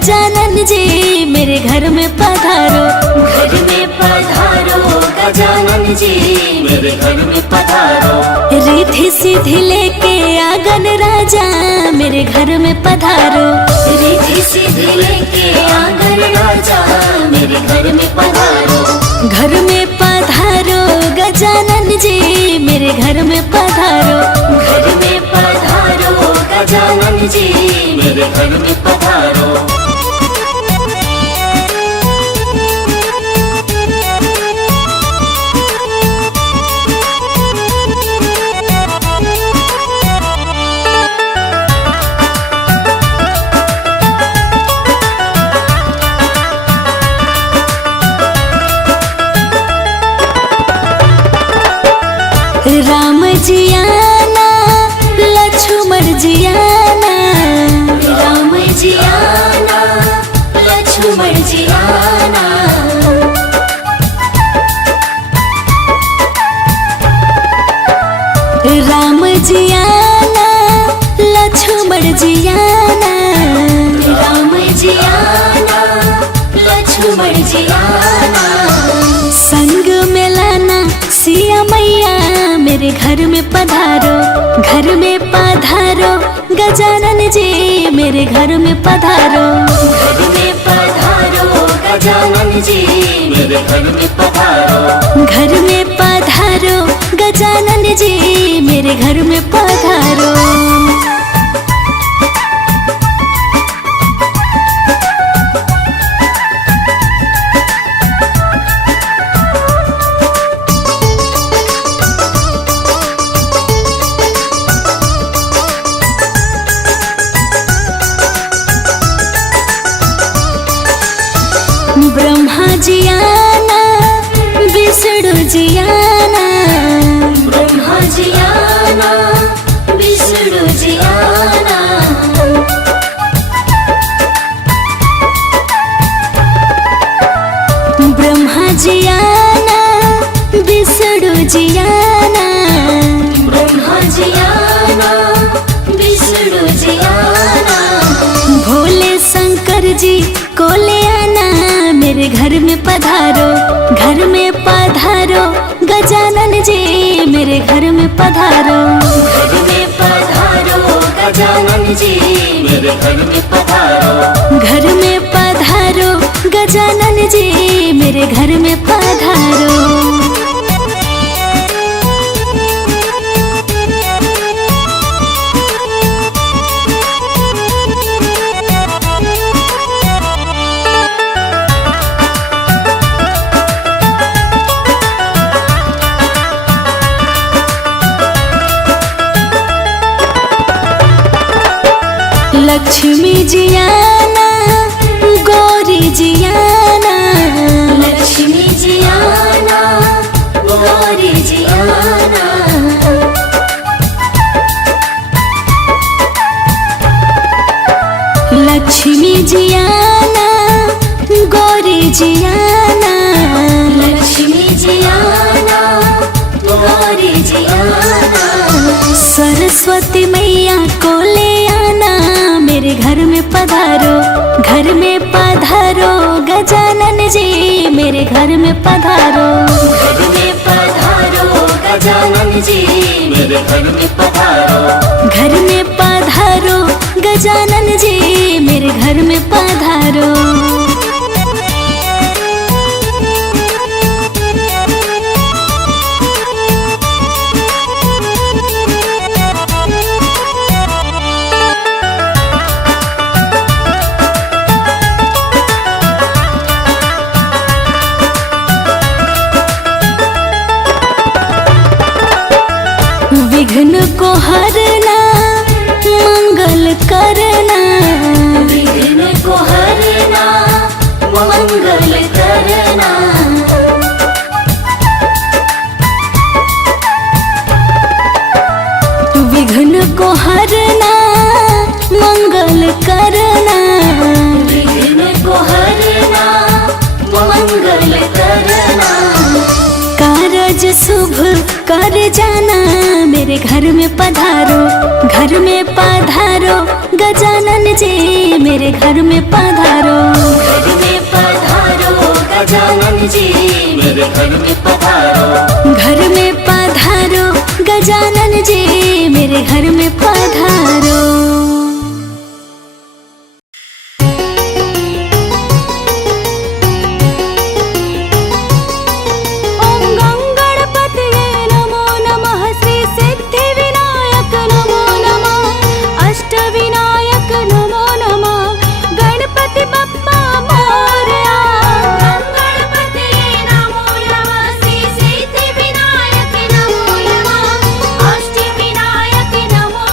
गजानन जी मेरे घर में पधारो। घर में पधारो गजानन जी मेरे घर में पधारो। रिद्धि सिद्धि लेके आंगन राजा मेरे घर में पधारो। रिद्धि सिद्धि लेके आंगन राजा मेरे घर में पधारो। घर में पधारो गजानन जी मेरे घर में पधारो। घर में पधारो गजानन जी मेरे घर में पधारो। राम जी आना लक्ष्मण जी आना। राम जी आना लक्ष्मण जी आना। राम जी आना लक्ष्मण जी आना। राम जी आना लक्ष्मण जी आना। संग में लाना सिया मैया मेरे घर में पधारो। घर में पधारो गजानन जी मेरे घर में पधारो। घर में पधारो गजानन जी मेरे घर में पधारो। घर में पधारो गजानन जी मेरे घर में पधारो। ब्रह्मा जी आना विष्णु जी आना। ब्रह्मा जी आना विष्णु जी आना। ब्रह्मा जी आना विष्णु जी आना। ब्रह्मा जी आना विष्णु जी आना। भोले शंकर जी को ले आना मेरे घर में पधारो। घर में पधारो गजानन जी मेरे घर में पधारो। घर में पधारो गजानन जी मेरे घर में पधारो। घर में पधारो गजानन जी मेरे घर में पधारो। लक्ष्मी जी आना गौरी जी आना। लक्ष्मी जी आना गौरी जी आना। लक्ष्मी जी आना गौरी जी आना। लक्ष्मी जी आना गौरी जी आना। सरस्वती मैया को ले आना मेरे घर में पधारो। घर में पधारो गजानन जी मेरे घर में पधारो। घर में पधारो गजानन जी मेरे घर में पधारो। घर में पधारो गजानन जी मेरे घर में पधारो। विघ्न को हरना मंगल करना। विघ्न को हरना मंगल करना। विघ्न को हरना मंगल करना। विघ्न को हरना मंगल करना। कारज शुभ कर जाना मेरे घर में पधारो। घर में पधारो गजानन जी मेरे घर में पधारो, घर में पधारो गजानन जी मेरे घर में पधारो। घर में पधारो गजानन जी मेरे घर में पधारो। नमो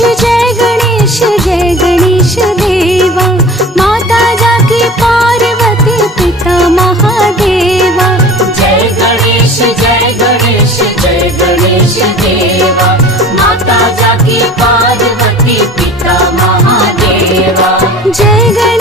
जय गणेश देवा माता जाकी पार्वती पिता महादेवा जय गणेश जय गणेश जय गणेश देवा माता जाकी पार्वती पिता महादेवा जय गणेश